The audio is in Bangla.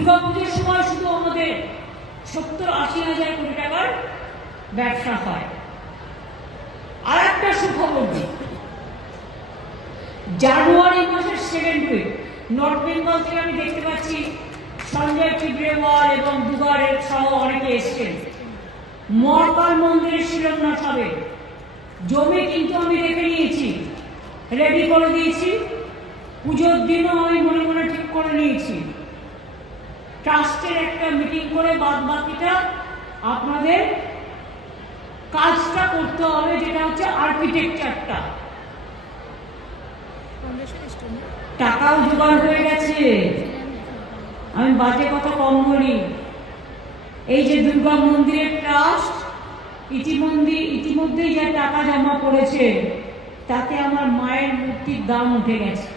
দুর্গাপুজোর সময় শুধু আমাদের 70-80 হাজার কোটি টাকার ব্যবসা হয়। আর একটা সুখবর দিই, জানুয়ারি মাসের 2nd উইক নর্থ বেঙ্গল থেকে আমি দেখতে পাচ্ছি সঞ্জয় টিবরেওয়াল এবং দুগারের সহ অনেকে এসছেন। মহাকাল মন্দিরের শিলান্যাস হবে। জমি কিন্তু আমি দেখে নিয়েছি, রেডি করে দিয়েছি। পুজোর দিনও আমি মনে মনে ঠিক করে নিয়েছি। ট্রাস্টের একটা মিটিং করে বাদ বাকিটা আপনাদের কাজটা করতে হবে, যেটা হচ্ছে আর্কিটেকচারটা। টাকাও জোগাড় হয়ে গেছে, আমি বাজে কথা কম বলি। এই যে দুর্গা মন্দিরের ট্রাস্ট ইতিমধ্যেই যা টাকা জমা করেছে, তাতে আমার মায়ের মূর্তির দাম উঠে গেছে।